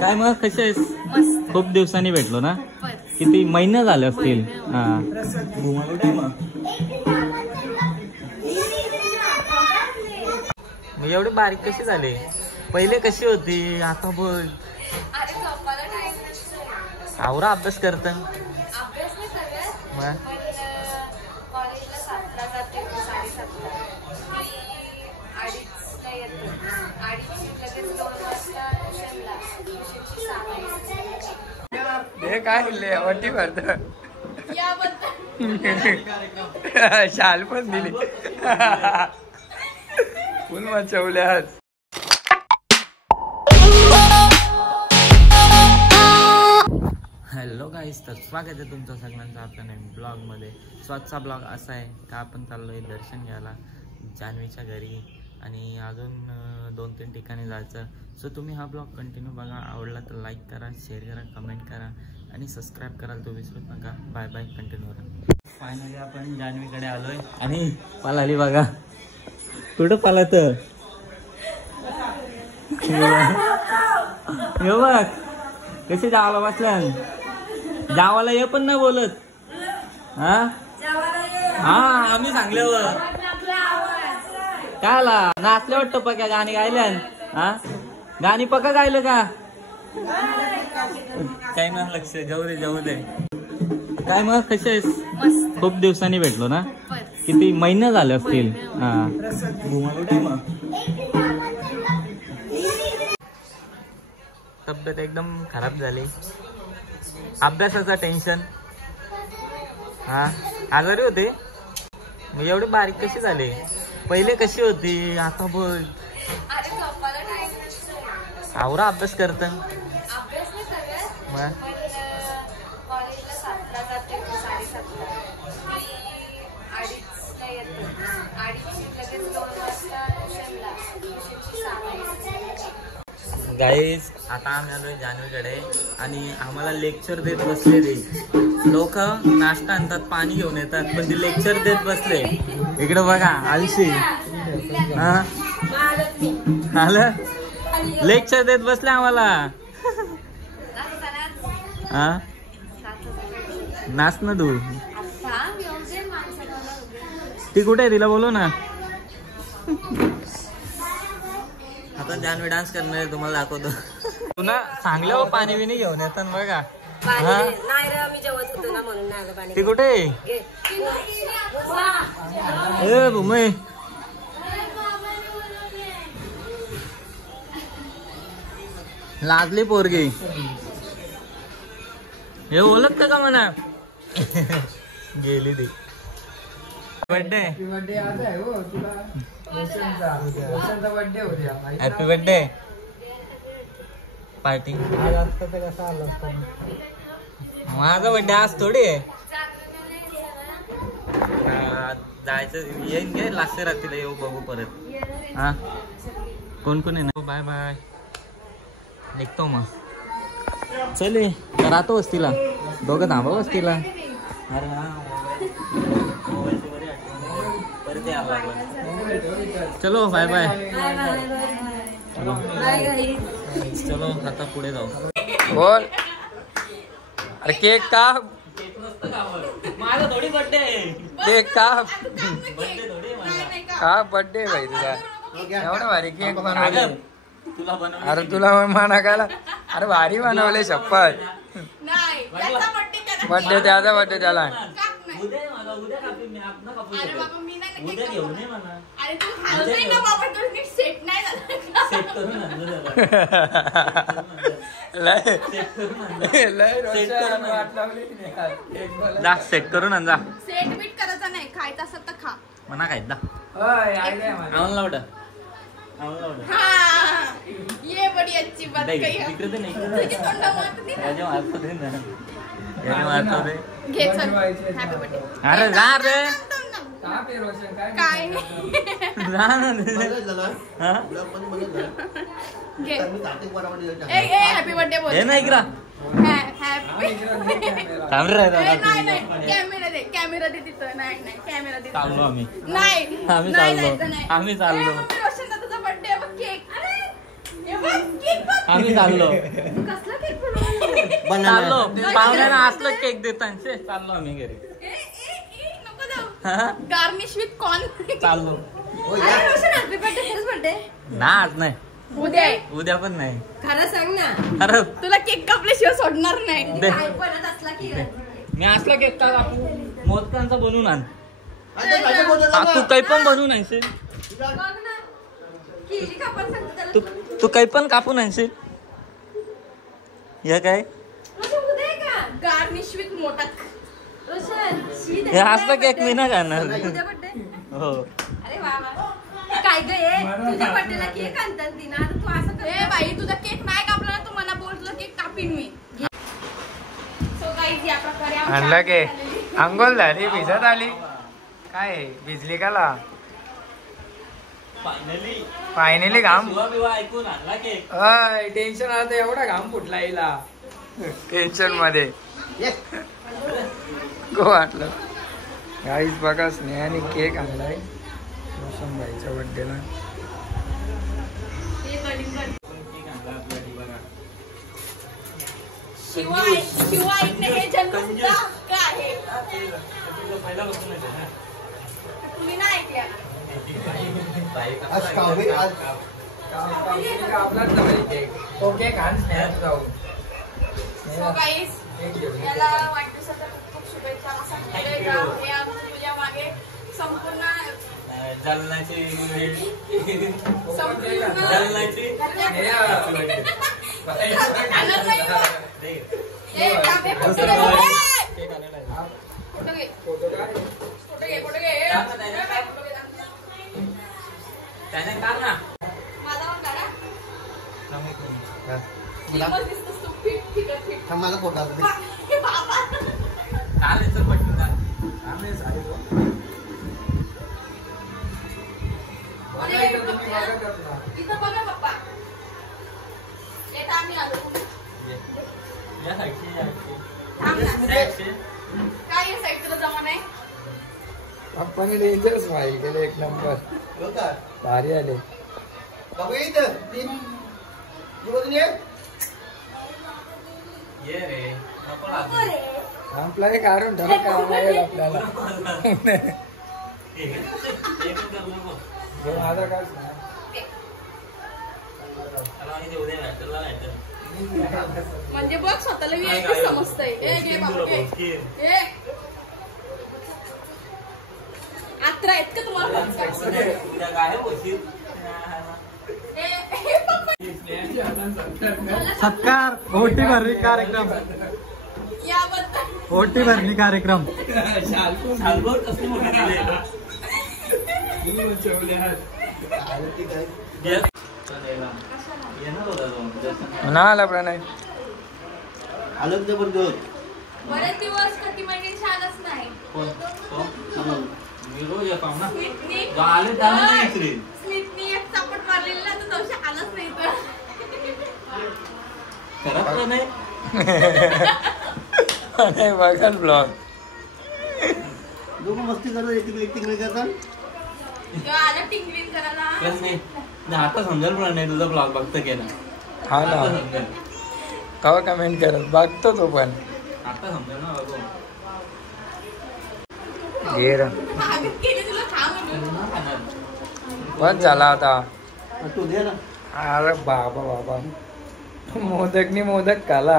काय मग कसे आहेस? मस्त. खूप दिवसांनी भेटलो ना. किती महिने झाले असतील. हा मग एवढी बारीक कशी झाली? पहिले कशी होती आता बघ. आवरा अभ्यास करत हे काय लेवटी भरत शाल पण दिली फुल मचवल्यात. हॅलो गाईस, तर स्वागत आहे तुमचं सगळ्यांचं आपल्या नवीन ब्लॉगमध्ये. स्वतःचा ब्लॉग असा आहे का आपण चाललो आहे दर्शन घ्यायला जान्हवीच्या घरी आणि अजून 2-3 ठिकाणी जायचं. सो तुम्ही हा ब्लॉग कंटिन्यू बघा. आवडला तर लाईक करा, शेअर करा, कमेंट करा आणि सबस्क्राईब करायला तो विसरूच नका. बाय बाय, कंटिन्यू करा. फायनली आपण जान्हवीकडे आलोय आणि पळाली बघा. कुठं पालत हे बघ कशी जावाला बसल्या. जावाला हे पण नाही बोलत. हा आम्ही सांगल्यावर काय आला नाचले वाटतं पक्या गाणी गायल्या. हा गाणी पक्का गायलं का? काय ना लक्ष जाऊ दे. काय मग कसे आहेस? मस्त. खूप दिवसांनी भेटलो ना. किती महिने झाले असतील. हा तब्येत एकदम खराब झाली. अभ्यासाचं टेन्शन. हा आजारी होते. मग एवढी बारीक कशी झाली? पहिले कशी होती आता बघ. आवरा अभ्यास करत गाईज. आता आम्ही आलोय जान्हवीकडे आणि आम्हाला लेक्चर देत बसले रे लोक. नाश्ता आणतात, पाणी घेऊन येतात, पण ते लेक्चर देत बसले. इकडे बघा आलशी. हा आलं लेक्चर देत बसले आम्हाला. हा नाच ना तू. ती कुठे आहे? तिला बोलव ना. आता जान्हवी डान्स करणार आहे, तुम्हाला दाखवतो. तुला सांगलं पाणी बिनी घेऊन येतात बघा. ती कुठे? ए भूमी लाजली पोरगी. हे ओळखत का म्हणा? गेली ती. Birthday happy birthday party. माझा बर्थडे आज थोडी आहे. जायचं येईन घे लागते रात्रीला. येऊ बघू परत. हा कोण कोण आहे ना. बाय बाय निघतो मग. चले राहतो वस्तीला. दोघं थांबा वस्तीला. अरे हा परत यायला लागला. चलो बाय बाय. चलो आता पुढे जाऊ. बोल. अरे केक काप. माझा थोडी बर्थडे आहे. केक काप. बर्थडे थोडी माझा. का बर्थडे भाई तुझा. एवढं भारी केक बनवले. तुला बनव. अरे तुला म्हणा काला. अरे भारी बनवले शपथ. बर्थडे त्याचा बर्थडे त्याला. उद्या कापी मी आपण कापू शकतो. उद्या घेऊन ये म्हणा. सेट करून जा. सेट करून आण जा. सेट बीट करायचं नाही. खायचं असं तर खा. म्हणा काय दा. आम्हाला लावड. ये बड़ी अच्छी बात कही है. तिकडे नाही. तुझी तोंडा मत नाही. याने मारतो दे ना. याने मारतो दे. घे चल. Happy birthday. अरे जा रे. काय जा ना. घे. ए हॅपी बर्थडे बोल. हे नाही करा. हॅपी. थांब रे. नाही कॅमेरा दे. कॅमेरा दे तिथं. नाही कॅमेरा दे. चाललो आम्ही. नाही आम्ही चाललो. तुझा बर्थडे. केक. हे बघ, केक बघ. आम्ही चाललो कसला केक बनवला? चाललो पाहुण्यांना असलं केक देताना चाललो आम्ही घरी नको जाऊ. हा? Garnish with corn. चाललो अरे रोशन हॅपी बर्थडे, खरंच बर्थडे ना आज नाही उद्या आहे. उद्या पण नाही खरं सांग ना, अरे तुला केक कापल्याशिवाय सोडणार नाही. दे. काय बनत असला की मी असला केक का कापू मोदकांचा बनवून आण बघ तू काही पण बनवून आणशील ना, केली कापायला सांगते त्याला. तू काही पण कापून आणशील हे काय रोशन, उद्या आहे का गार्निश विथ मोदक? रोशन, शी हे असला केक मी नाही खाणार उद्या बर्थडे. हो अरे वा वा. काय ग हे, तुझ्या बर्थडेला केक आणतात तिना, आता तू असं कर. ए बाई, तुझा केक नाही कापला ना, तू मला बोललं केक कापीन मी. सो गाईज, या प्रकारे आमची आणला आरती के झालेली. अंघोळ झाली भिजत आली काय भिजली का ला फायनली घाम ऐकून आणला केक टेन्शन आलं एवढा घाम फुटला हिला टेन्शन मध्ये गो वाटलं गाईस बघा स्नेहाने केक आणलाय रोशनबाईच्या बर्थडेला हे कलिंगड. शिवाय शिवायने हे जन्मसिद्ध हक्क आहे. तुम्ही नाही ऐकल्या. ओके घाण स्नेहात जाऊन सो गाईज, याला वाढदिवसाच्या खूप शुभेच्छा. असा हे आमचं तुझ्या मागे संपूर्ण जालनाची जालनाची त्याने काढ ना मला पोटात काढायचं पटकन काढ. इथं बघा पप्पा, येत आम्ही आलो. या साईडची, या साईडची. थांब ना. त्या साईडची. काय या साईड तुला जमा नाही? आपण डेंजरस भाई गेले एक नंबर भारी आले ये रे नको लागू. संपलाय काढून ठेवा काम आहे आपल्याला हे पण करू नको. हे माझा काय त्याला आणि देऊ दे ना, त्याला नाही तर. म्हणजे बघ, स्वतःला VIP समजतंय. ए घे बाबा, घे. ए आत्रा आहेत का तुम्हाला? उद्या काय होशील सत्कार ओटी भरणी कार्यक्रम याबद्दल ओटी भरणी कार्यक्रम सालभर कसली मोठी झाली. येणार होता तो. ना आला प्रणय आलं जबरदस्त बरेच दिवस कधी महिने छानच नाही. कोण? तो? मी रोज येतो ना. स्मितनी आले त्याला नाही इकडे. स्मितनी एक चापट मारलेला तर तवशी आलंच नाही तर. खरंच तर नाही. आणि बघाल ब्लॉग दोघं मस्ती करतात एक तिकडे करतात किंवा आलं टिंगलिंग करायला. खरंच नाही. नाही, आता समजेल पण नाही तुझा ब्लॉग बघता केला. हा आता ना समजेल. कवा कमेंट करत बघतो तो पण आता समजेल ना बाबू. घे मागत केली तुला खा म्हणून. बस झाला आता तू दे ना अरे बाबा बाबा मोदकनी मोदक खाला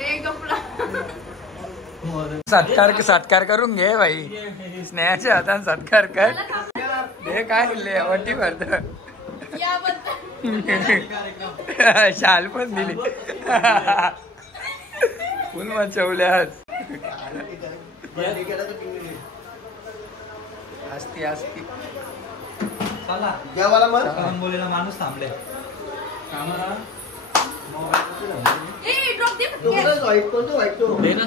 ए गपला. सत्कार करून घे भाई स्नेहाच्या हाताने सत्कार कर हे काय लेवटी भरत याबद्दल शाल पण दिली फुल मचवल्यास असती असती चला जेवायला मग बोलेला माणूस थांबले. कामाला ए ड्रॉप दे. दोघं वाईट करतो वाईट तो दे ना.